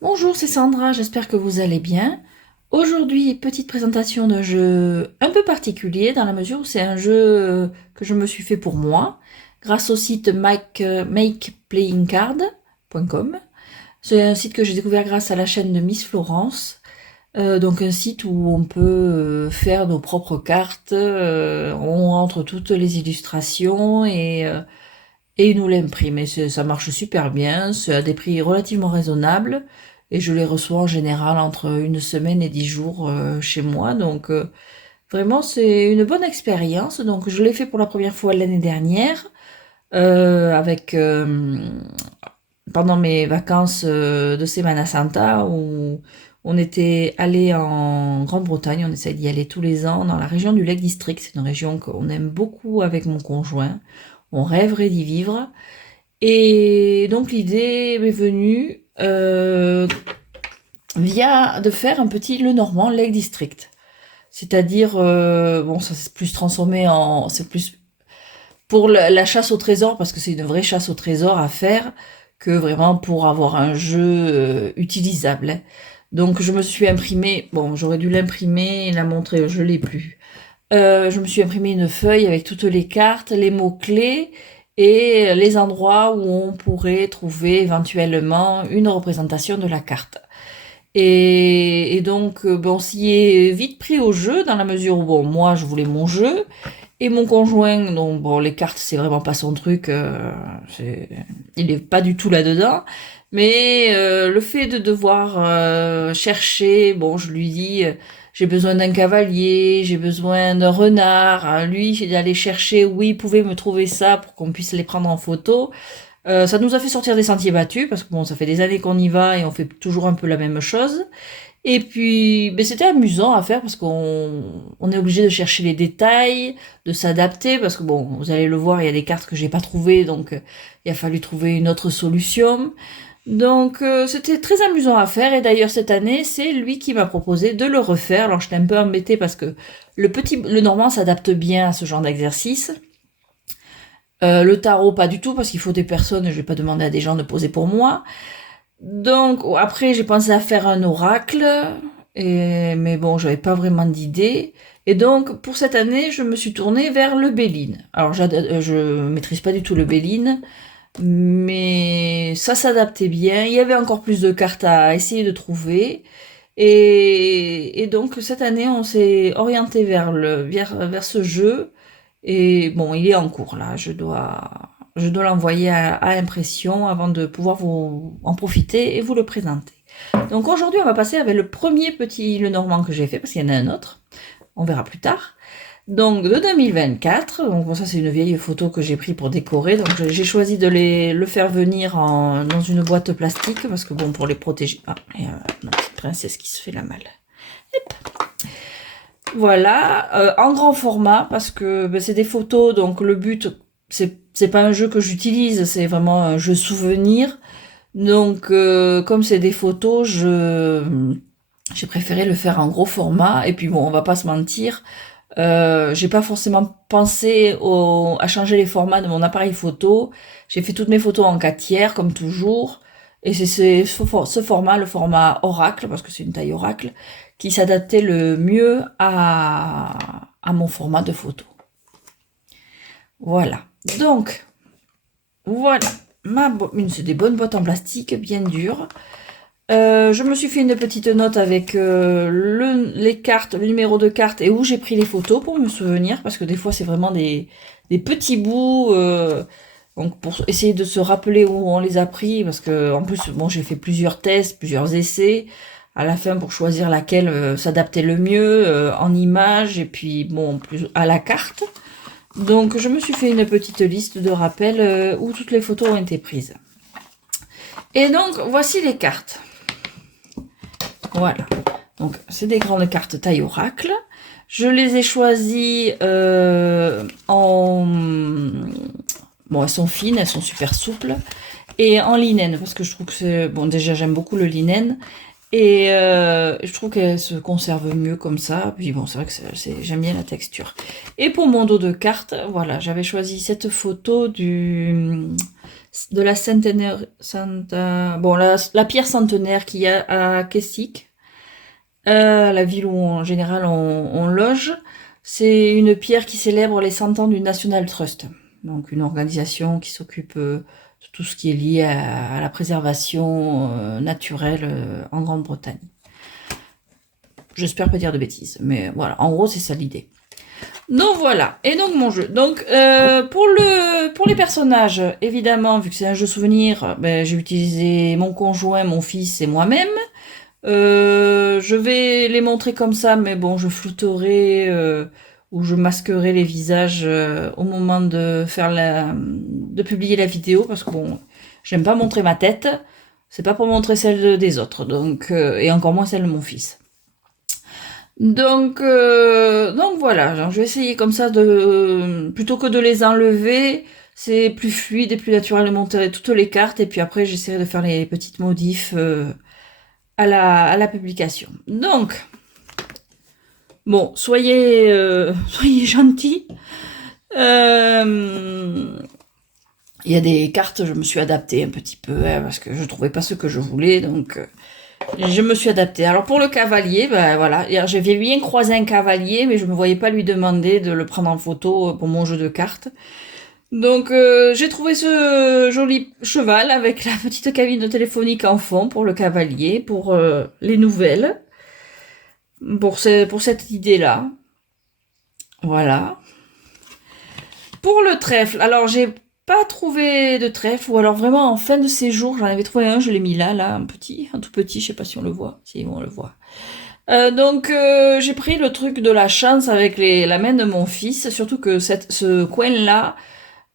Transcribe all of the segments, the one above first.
Bonjour, c'est Sandra, j'espère que vous allez bien. Aujourd'hui, petite présentation d'un jeu un peu particulier dans la mesure où c'est un jeu que je me suis fait pour moi grâce au site makeplayingcard.com. C'est un site que j'ai découvert grâce à la chaîne de Miss Florence. Donc un site où on peut faire nos propres cartes, on rentre toutes les illustrations et il nous l'imprime. Et ça marche super bien, c'est à des prix relativement raisonnables. Et je les reçois en général entre une semaine et 10 jours chez moi. Donc vraiment, c'est une bonne expérience. Donc je l'ai fait pour la première fois l'année dernière, avec pendant mes vacances de Semana Santa, où on était allé en Grande-Bretagne. On essaie d'y aller tous les ans dans la région du Lake District. C'est une région qu'on aime beaucoup avec mon conjoint. On rêverait d'y vivre. Et donc l'idée m'est venue via de faire un petit Lenormand Lake District. C'est-à-dire, bon, ça c'est plus transformé en... C'est plus pour la chasse au trésor, parce que c'est une vraie chasse au trésor à faire, que vraiment pour avoir un jeu utilisable, hein. Donc je me suis imprimé, bon j'aurais dû l'imprimer et la montrer, je l'ai plus. Je me suis imprimé une feuille avec toutes les cartes, les mots-clés et les endroits où on pourrait trouver éventuellement une représentation de la carte. Et donc, bon, on s'y est vite pris au jeu, dans la mesure où, bon, moi, je voulais mon jeu, et mon conjoint, donc, bon, les cartes, c'est vraiment pas son truc, il est pas du tout là-dedans, mais le fait de devoir chercher, bon, je lui dis, j'ai besoin d'un cavalier, j'ai besoin d'un renard, hein, lui, il allait chercher où il pouvait me trouver ça pour qu'on puisse les prendre en photo. Ça nous a fait sortir des sentiers battus parce que bon, ça fait des années qu'on y va et on fait toujours un peu la même chose. Et puis, ben, c'était amusant à faire parce qu'on est obligé de chercher les détails, de s'adapter parce que bon, vous allez le voir, il y a des cartes que j'ai pas trouvées, donc il a fallu trouver une autre solution. Donc c'était très amusant à faire et d'ailleurs cette année, c'est lui qui m'a proposé de le refaire. Alors j'étais un peu embêtée parce que le normand s'adapte bien à ce genre d'exercice. Le tarot, pas du tout, parce qu'il faut des personnes, je vais pas demander à des gens de poser pour moi. Donc, après, j'ai pensé à faire un oracle, mais bon, j'avais pas vraiment d'idée. Et donc, pour cette année, je me suis tournée vers le Béline. Alors, je maîtrise pas du tout le Béline, mais ça s'adaptait bien. Il y avait encore plus de cartes à essayer de trouver. Et donc, cette année, on s'est orienté vers ce jeu. Et bon, il est en cours là. Je dois l'envoyer à impression avant de pouvoir vous en profiter et vous le présenter. Donc aujourd'hui, on va passer avec le premier petit Lenormand que j'ai fait parce qu'il y en a un autre. On verra plus tard. Donc de 2024. Donc bon, ça c'est une vieille photo que j'ai prise pour décorer. Donc j'ai choisi de le faire venir dans une boîte plastique parce que bon, pour les protéger. Ah, et ma petite princesse qui se fait la malle. Voilà, en grand format parce que ben, c'est des photos, donc le but c'est pas un jeu que j'utilise, c'est vraiment un jeu souvenir. Donc comme c'est des photos, j'ai préféré le faire en gros format. Et puis bon, on va pas se mentir, j'ai pas forcément pensé à changer les formats de mon appareil photo. J'ai fait toutes mes photos en 4 tiers comme toujours. Et c'est ce format, le format Oracle, parce que c'est une taille Oracle, qui s'adaptait le mieux à mon format de photo. Voilà. Donc, voilà. C'est des bonnes boîtes en plastique, bien dures. Je me suis fait une petite note avec les cartes, le numéro de carte et où j'ai pris les photos pour me souvenir, parce que des fois c'est vraiment des petits bouts. Donc pour essayer de se rappeler où on les a pris, parce que en plus bon j'ai fait plusieurs tests, plusieurs essais à la fin pour choisir laquelle s'adaptait le mieux en image et puis bon plus à la carte. Donc je me suis fait une petite liste de rappels où toutes les photos ont été prises. Et donc voici les cartes. Voilà. Donc c'est des grandes cartes taille oracle. Je les ai choisies en... Bon, elles sont fines, elles sont super souples. Et en linen, parce que je trouve que c'est... Bon, déjà, j'aime beaucoup le linen. Et je trouve qu'elles se conservent mieux comme ça. Puis bon, c'est vrai que j'aime bien la texture. Et pour mon dos de carte, voilà, j'avais choisi cette photo de la centenaire, bon, la pierre centenaire qu'il y a à Kessik, la ville où en général on loge. C'est une pierre qui célèbre les 100 ans du National Trust, donc une organisation qui s'occupe de tout ce qui est lié à la préservation naturelle en Grande-Bretagne. J'espère pas dire de bêtises, mais voilà, en gros c'est ça l'idée. Donc voilà, et donc mon jeu. Donc pour les personnages, évidemment, vu que c'est un jeu souvenir, ben, j'ai utilisé mon conjoint, mon fils et moi-même. Je vais les montrer comme ça, mais bon, je flouterai ou je masquerai les visages au moment de publier la vidéo, parce que bon, j'aime pas montrer ma tête. C'est pas pour montrer celle des autres, donc et encore moins celle de mon fils. Donc voilà, genre, je vais essayer comme ça plutôt que de les enlever, c'est plus fluide et plus naturel de monter toutes les cartes, et puis après j'essaierai de faire les petites modifs à la publication. Donc, bon, soyez gentils. Il y a des cartes, je me suis adaptée un petit peu, hein, parce que je trouvais pas ce que je voulais, donc je me suis adaptée. Alors pour le cavalier, ben voilà, j'avais bien croisé un cavalier, mais je me voyais pas lui demander de le prendre en photo pour mon jeu de cartes. Donc j'ai trouvé ce joli cheval avec la petite cabine téléphonique en fond pour le cavalier, pour les nouvelles, pour cette idée-là. Voilà. Pour le trèfle, alors j'ai pas trouvé de trèfle, ou alors vraiment en fin de séjour, j'en avais trouvé un, je l'ai mis là, un tout petit, je sais pas si on le voit, si on le voit. Donc j'ai pris le truc de la chance avec la main de mon fils, surtout que ce coin-là,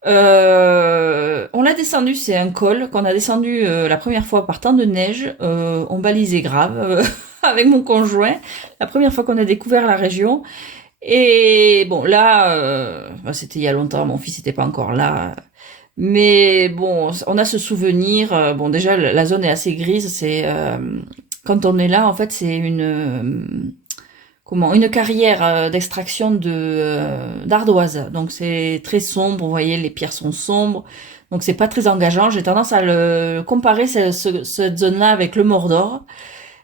on l'a descendu, c'est un col qu'on a descendu la première fois par temps de neige, on balisait grave avec mon conjoint, la première fois qu'on a découvert la région. Et bon là, c'était il y a longtemps, mon fils n'était pas encore là. Mais bon, on a ce souvenir. Bon, déjà, la zone est assez grise. C'est quand on est là, en fait, c'est une carrière d'extraction d'ardoise. Donc c'est très sombre. Vous voyez, les pierres sont sombres. Donc c'est pas très engageant. J'ai tendance à le comparer cette zone-là avec le Mordor.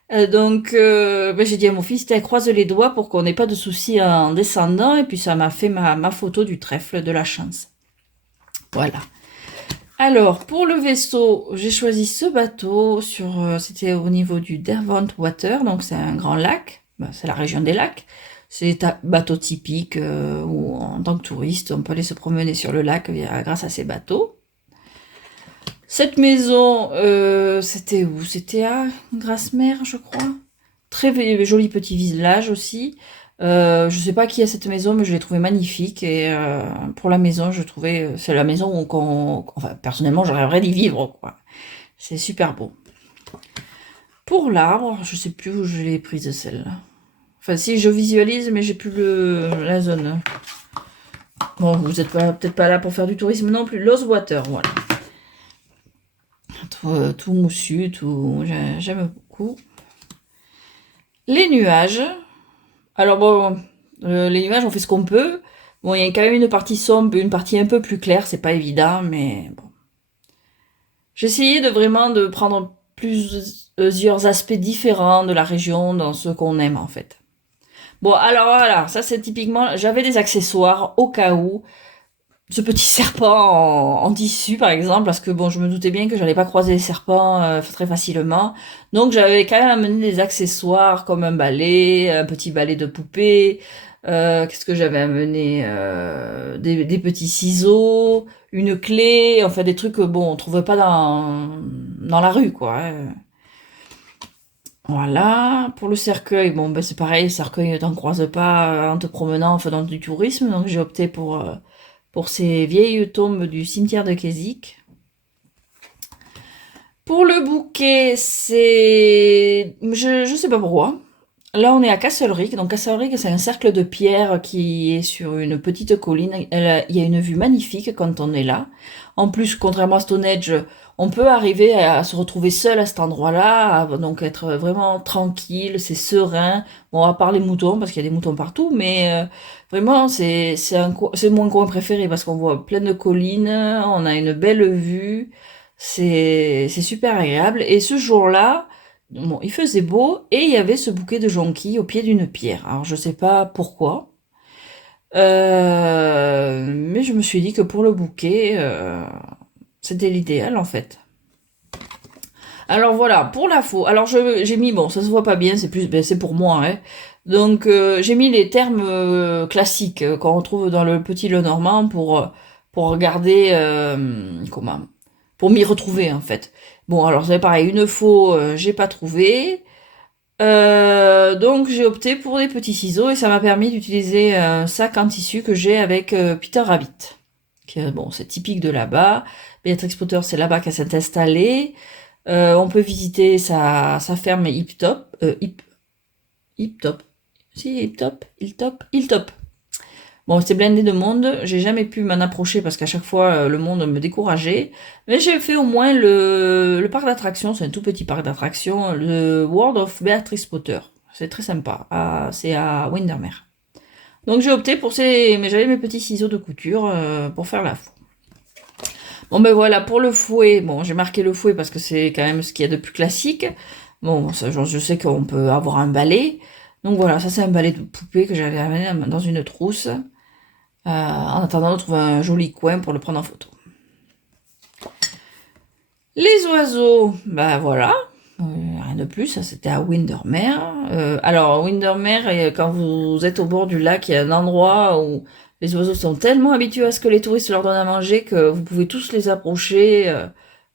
J'ai dit à mon fils, croise les doigts pour qu'on n'ait pas de soucis en descendant. Et puis ça m'a fait ma photo du trèfle de la chance. Voilà. Alors, pour le vaisseau, j'ai choisi ce bateau c'était au niveau du Derwent Water, donc c'est un grand lac, c'est la région des lacs. C'est un bateau typique où, en tant que touriste, on peut aller se promener sur le lac grâce à ces bateaux. Cette maison, c'était où? C'était à Grasmere, je crois. Très joli petit village aussi. Je sais pas qui a cette maison, mais je l'ai trouvée magnifique. Et pour la maison, je trouvais c'est la maison enfin, personnellement, je rêverais d'y vivre, quoi. C'est super beau. Pour l'arbre, je sais plus où je l'ai prise celle-là. Enfin, si je visualise, mais j'ai plus la zone. Bon, vous êtes peut-être pas là pour faire du tourisme non plus. Lost Water, voilà. Tout moussu, j'aime beaucoup. Les nuages. Alors bon, les nuages, on fait ce qu'on peut. Bon, il y a quand même une partie sombre, une partie un peu plus claire, c'est pas évident, mais bon. J'ai essayé de prendre plusieurs aspects différents de la région dans ce qu'on aime en fait. Bon, alors voilà, ça c'est typiquement, j'avais des accessoires au cas où. Ce petit serpent en tissu par exemple, parce que bon, je me doutais bien que j'allais pas croiser les serpents très facilement. Donc j'avais quand même amené des accessoires comme un balai, un petit balai de poupée. Qu'est-ce que j'avais amené des petits ciseaux, une clé, enfin des trucs que bon, on trouve pas dans la rue quoi, hein. Voilà, pour le cercueil, bon ben c'est pareil, le cercueil t'en croises pas en te promenant en faisant du tourisme, donc j'ai opté pour ces vieilles tombes du cimetière de Keswick. Pour le bouquet, je sais pas pourquoi. Là, on est à Castlereagh. Donc, Castlereagh, c'est un cercle de pierre qui est sur une petite colline. Il y a une vue magnifique quand on est là. En plus, contrairement à Stonehenge, on peut arriver à se retrouver seul à cet endroit-là, donc être vraiment tranquille, c'est serein. Bon, à part les moutons, parce qu'il y a des moutons partout, mais vraiment, c'est mon coin préféré parce qu'on voit plein de collines, on a une belle vue, c'est super agréable. Et ce jour-là, bon, il faisait beau et il y avait ce bouquet de jonquilles au pied d'une pierre. Alors je sais pas pourquoi, mais je me suis dit que pour le bouquet, c'était l'idéal en fait. Alors voilà, pour la faux. Alors j'ai mis, bon, ça se voit pas bien, c'est plus, ben, c'est pour moi, hein. Donc j'ai mis les termes classiques qu'on retrouve dans le Petit Lenormand pour regarder comment, pour m'y retrouver en fait. Bon, alors c'est pareil, une faux, j'ai pas trouvé. Donc j'ai opté pour des petits ciseaux et ça m'a permis d'utiliser un sac en tissu que j'ai avec Peter Rabbit. Bon, c'est typique de là-bas. Beatrix Potter, c'est là-bas qu'elle s'est installée. On peut visiter sa ferme Hip Top. Si, Hilltop. Bon, c'était blindé de monde. J'ai jamais pu m'en approcher parce qu'à chaque fois, le monde me décourageait. Mais j'ai fait au moins le parc d'attractions. C'est un tout petit parc d'attractions. Le World of Beatrix Potter. C'est très sympa. C'est à Windermere. Donc j'ai opté pour ces... Mais j'avais mes petits ciseaux de couture pour faire la faux. Bon ben voilà, pour le fouet, bon j'ai marqué le fouet parce que c'est quand même ce qu'il y a de plus classique. Bon, ça, je sais qu'on peut avoir un balai. Donc voilà, ça c'est un balai de poupée que j'avais amené dans une trousse. En attendant de trouver un joli coin pour le prendre en photo. Les oiseaux, ben voilà, rien de plus, ça c'était à Windermere. Alors Windermere, quand vous êtes au bord du lac, il y a un endroit où les oiseaux sont tellement habitués à ce que les touristes leur donnent à manger que vous pouvez tous les approcher.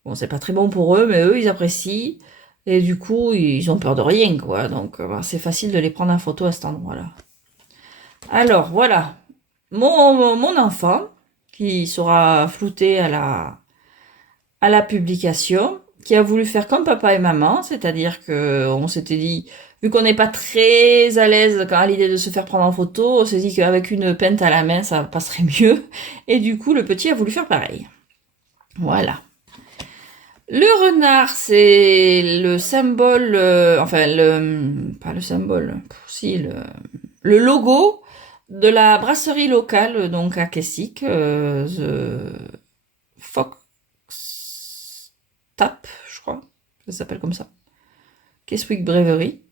Bon, c'est pas très bon pour eux, mais eux ils apprécient. Et du coup, ils ont peur de rien, quoi. Donc c'est facile de les prendre en photo à cet endroit-là. Alors voilà, mon enfant, qui sera flouté à la publication, qui a voulu faire comme papa et maman, c'est-à-dire que on s'était dit, vu qu'on n'est pas très à l'aise à l'idée de se faire prendre en photo, on s'est dit qu'avec une pente à la main, ça passerait mieux. Et du coup, le petit a voulu faire pareil. Voilà. Le renard, c'est le symbole, enfin pas le symbole, si le logo de la brasserie locale, donc à Kessick, The Fox Tap, je crois, ça s'appelle comme ça, Keswick Brewery.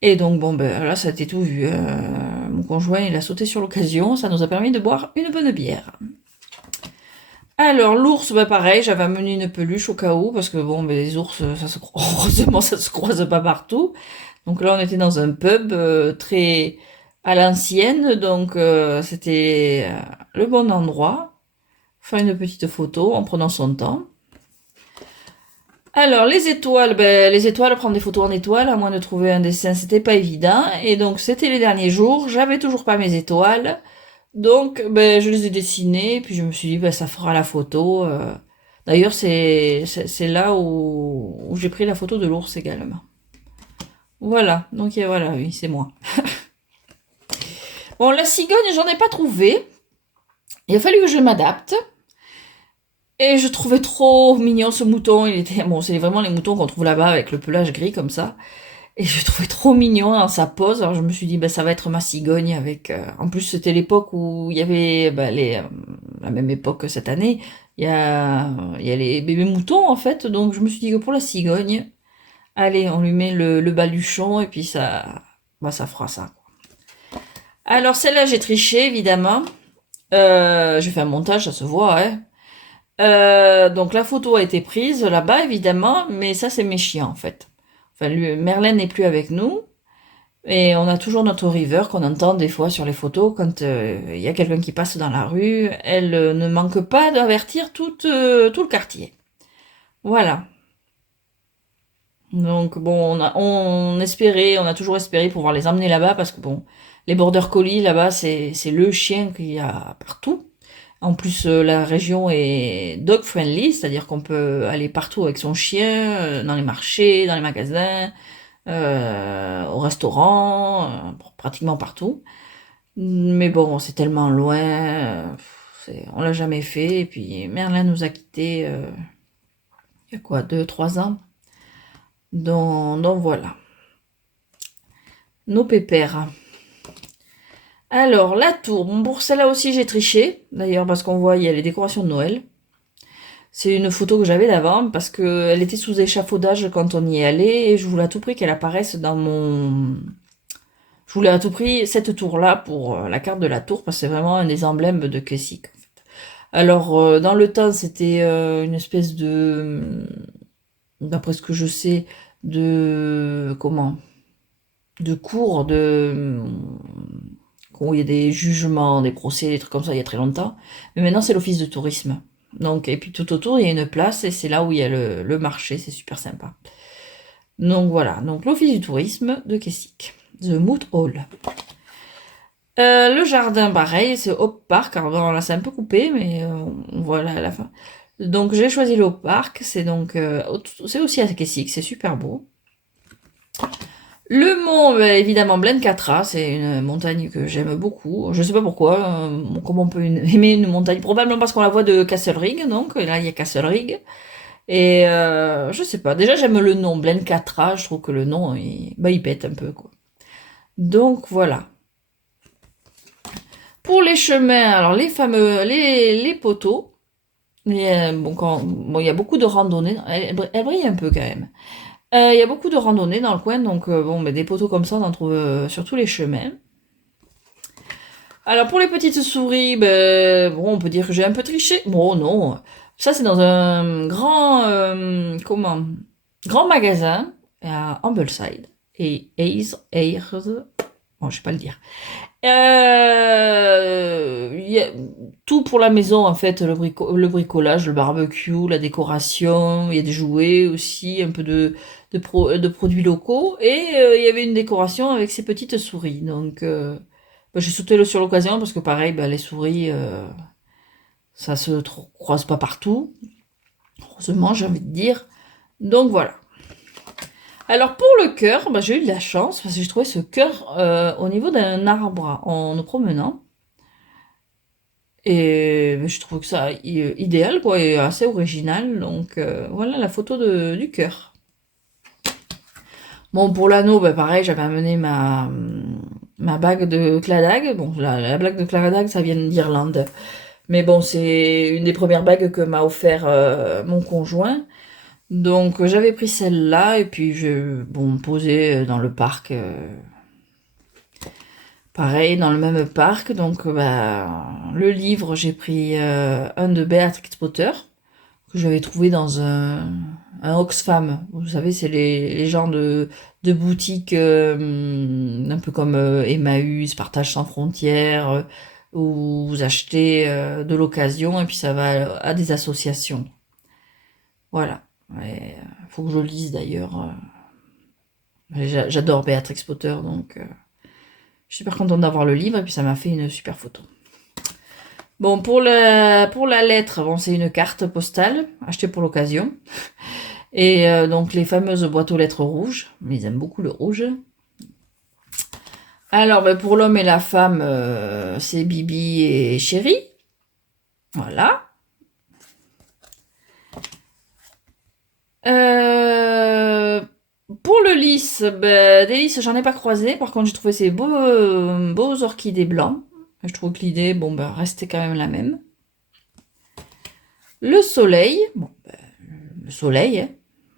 Et donc bon ben là ça a été tout vu. Mon conjoint il a sauté sur l'occasion, ça nous a permis de boire une bonne bière. Alors l'ours, bah pareil, j'avais amené une peluche au cas où, parce que bon, ben, les ours, heureusement ça se croise pas partout. Donc là on était dans un pub très à l'ancienne, donc c'était le bon endroit. Faire une petite photo en prenant son temps. Alors les étoiles, ben, les étoiles, prendre des photos en étoiles, à moins de trouver un dessin, c'était pas évident. Et donc c'était les derniers jours, j'avais toujours pas mes étoiles. Donc, ben, je les ai dessinés, puis je me suis dit, ben, ça fera la photo. D'ailleurs, c'est là où j'ai pris la photo de l'ours également. Voilà, donc voilà, oui, c'est moi. Bon, la cigogne, j'en ai pas trouvé. Il a fallu que je m'adapte. Et je trouvais trop mignon ce mouton. Il était, bon, c'est vraiment les moutons qu'on trouve là-bas avec le pelage gris comme ça. Et je le trouvais trop mignon dans sa pose. Alors je me suis dit, bah, ça va être ma cigogne avec. En plus, c'était l'époque où il y avait, bah, la même époque que cette année. Il y a les bébés moutons en fait. Donc je me suis dit que pour la cigogne, allez, on lui met le baluchon et puis ça, bah, ça fera ça. Alors celle-là, j'ai triché évidemment. J'ai fait un montage, ça se voit, hein. Donc la photo a été prise là-bas évidemment, mais ça c'est mes chiens en fait. Enfin, Merlin n'est plus avec nous. Et on a toujours notre river qu'on entend des fois sur les photos quand il y a quelqu'un qui passe dans la rue. Elle ne manque pas d'avertir tout le quartier. Voilà. Donc bon, on espérait, on a toujours espéré pouvoir les emmener là-bas parce que bon, les border collies là-bas, c'est le chien qu'il y a partout. En plus, la région est dog friendly, c'est-à-dire qu'on peut aller partout avec son chien, dans les marchés, dans les magasins. au restaurant, pratiquement partout. Mais bon, c'est tellement loin, on l'a jamais fait. Et puis Merlin nous a quittés il y a quoi, 2, 3 ans. Donc voilà, nos pépères. Alors, la tour. Bon, pour celle-là aussi, j'ai triché. D'ailleurs, parce qu'on voit, il y a les décorations de Noël. C'est une photo que j'avais d'avant, parce qu'elle était sous échafaudage quand on y est allé, et je voulais à tout prix qu'elle apparaisse dans mon... Je voulais à tout prix cette tour-là pour la carte de la tour, parce que c'est vraiment un des emblèmes de Keswick, en fait. Alors, dans le temps, c'était une espèce de... D'après ce que je sais, de... Comment? De cours, de... Où il y a des jugements, des procès, des trucs comme ça, il y a très longtemps. Mais maintenant, c'est l'office de tourisme. Donc, et puis tout autour, il y a une place et c'est là où il y a le marché, c'est super sympa. Donc voilà, donc l'office du tourisme de Keswick, The Moot Hall. Le jardin, pareil, c'est Hope Park. Alors bon, là, c'est un peu coupé, mais on voit là à la fin. Donc j'ai choisi le Hope Park, c'est aussi à Keswick, c'est super beau. Le mont, bah, évidemment, Blencathra, c'est une montagne que j'aime beaucoup. Je sais pas pourquoi, comment on peut aimer une montagne. Probablement parce qu'on la voit de Castle Rig, donc et là il y a Castle Rig. Et je sais pas. Déjà j'aime le nom Blencathra. Je trouve que le nom, il pète un peu quoi. Donc voilà. Pour les chemins, alors les fameux, les poteaux. Bon, il y a beaucoup de randonnées. Elle brille un peu quand même. Il y a beaucoup de randonnées dans le coin, donc bon, mais des poteaux comme ça, on en trouve sur tous les chemins. Alors pour les petites souris, ben, bon, on peut dire que j'ai un peu triché. Bon, non, ça c'est dans un grand magasin à Ambleside et Ayres, bon, je sais pas le dire. Il y a tout pour la maison en fait, le bricolage, le barbecue, la décoration, il y a des jouets aussi, un peu de produits locaux et il y avait une décoration avec ces petites souris. Donc bah, j'ai sauté sur l'occasion parce que pareil, bah, les souris, ça se croise pas partout. Heureusement, j'ai envie de dire. Donc voilà. Alors pour le cœur, bah, j'ai eu de la chance parce que j'ai trouvé ce cœur au niveau d'un arbre en nous promenant. Et je trouve que ça idéal quoi, et assez original. Donc voilà la photo du cœur. Bon pour l'anneau, bah, pareil, j'avais amené ma bague de Cladag. Bon la bague de Cladag, ça vient d'Irlande. Mais bon, c'est une des premières bagues que m'a offert mon conjoint. Donc j'avais pris celle-là et puis je bon posé dans le parc. Pareil, dans le même parc. Donc bah, le livre, j'ai pris un de Beatrix Potter que j'avais trouvé dans un Oxfam. Vous savez, c'est les genres de boutiques un peu comme Emmaüs, Partage sans frontières, où vous achetez de l'occasion et puis ça va à des associations. Voilà. Faut que je lise d'ailleurs. J'adore Béatrix Potter, donc je suis super contente d'avoir le livre et puis ça m'a fait une super photo. Bon, pour la lettre, bon, c'est une carte postale achetée pour l'occasion. Et donc les fameuses boîtes aux lettres rouges. Ils aiment beaucoup le rouge. Alors, ben, pour l'homme et la femme, c'est Bibi et Chéri. Voilà. Pour le lys, ben, des lys, j'en ai pas croisé. Par contre, j'ai trouvé ces beaux orchidées blancs. Je trouve que l'idée, bon, ben, restait quand même la même. Le soleil, bon, ben, le soleil, hein.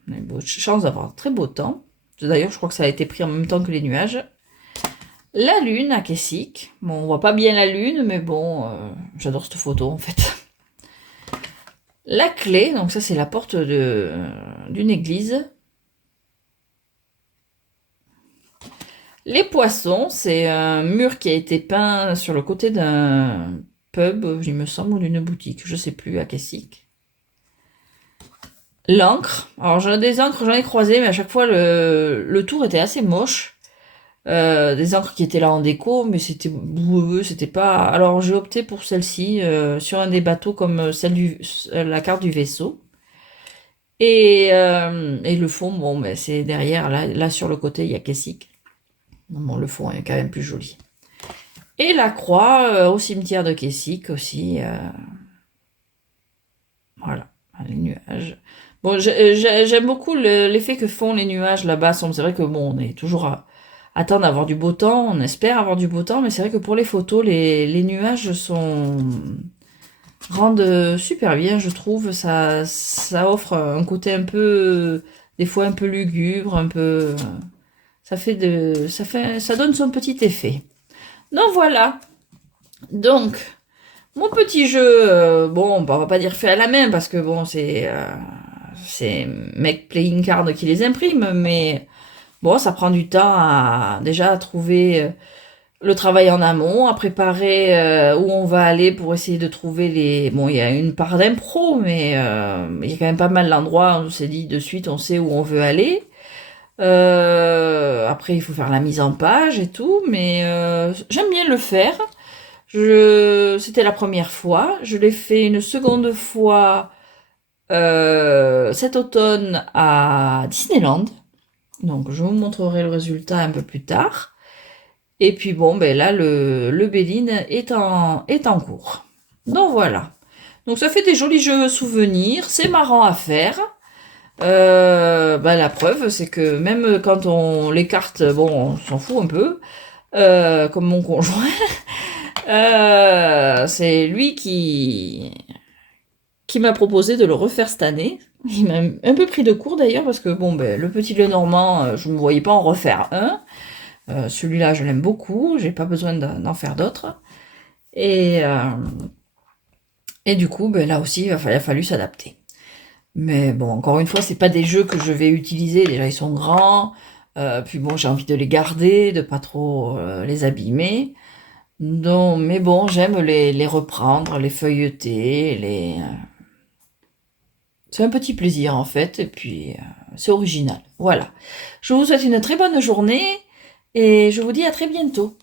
On a une chance d'avoir un très beau temps. D'ailleurs, je crois que ça a été pris en même temps que les nuages. La lune à Keswick. Bon, on voit pas bien la lune, mais bon, j'adore cette photo en fait. La clé, donc ça c'est la porte d'une église. Les poissons, c'est un mur qui a été peint sur le côté d'un pub, il me semble, ou d'une boutique, je sais plus, à Keswick. L'encre, alors des encres, j'en ai croisé, mais à chaque fois le tour était assez moche. Des encres qui étaient là en déco, mais c'était boueux, c'était pas. Alors j'ai opté pour celle-ci sur un des bateaux comme la carte du vaisseau. Et le fond, bon, ben, c'est derrière, là sur le côté, il y a Kessik. Bon, le fond est quand même plus joli. Et la croix au cimetière de Kessik aussi. Voilà, les nuages. Bon, j'aime beaucoup l'effet que font les nuages là-bas. C'est vrai que bon, on est toujours à attendre d'avoir du beau temps. On espère avoir du beau temps, mais c'est vrai que pour les photos, les nuages rendent super bien, je trouve. Ça offre un côté un peu, des fois un peu lugubre, un peu. Ça donne son petit effet. Donc voilà. Donc, mon petit jeu, bon, bah, on va pas dire fait à la main parce que bon, c'est Make Playing Card qui les imprime, mais bon, ça prend du temps à déjà trouver le travail en amont, à préparer où on va aller pour essayer de trouver les. Bon, il y a une part d'impro, mais il y a quand même pas mal d'endroits où on s'est dit de suite, on sait où on veut aller. Après, il faut faire la mise en page et tout, mais j'aime bien le faire. C'était la première fois. Je l'ai fait une seconde fois cet automne à Disneyland. Donc, je vous montrerai le résultat un peu plus tard. Et puis bon, ben là, le Béline est en cours. Donc voilà. Donc ça fait des jolis jeux souvenirs. C'est marrant à faire. La preuve, c'est que même quand on les cartes, bon, on s'en fout un peu. Comme mon conjoint. C'est lui qui m'a proposé de le refaire cette année. Il m'a un peu pris de court d'ailleurs parce que bon, ben, le petit Lenormand, je ne me voyais pas en refaire un. Celui-là, je l'aime beaucoup, j'ai pas besoin d'en faire d'autres. Et, euh, et du coup, ben, là aussi, il a fallu s'adapter. Mais bon, encore une fois, c'est pas des jeux que je vais utiliser. Déjà, ils sont grands. Puis bon, j'ai envie de les garder, de pas trop les abîmer. Donc, mais bon, j'aime les reprendre, les feuilleter, c'est un petit plaisir en fait, et puis c'est original. Voilà. Je vous souhaite une très bonne journée et je vous dis à très bientôt.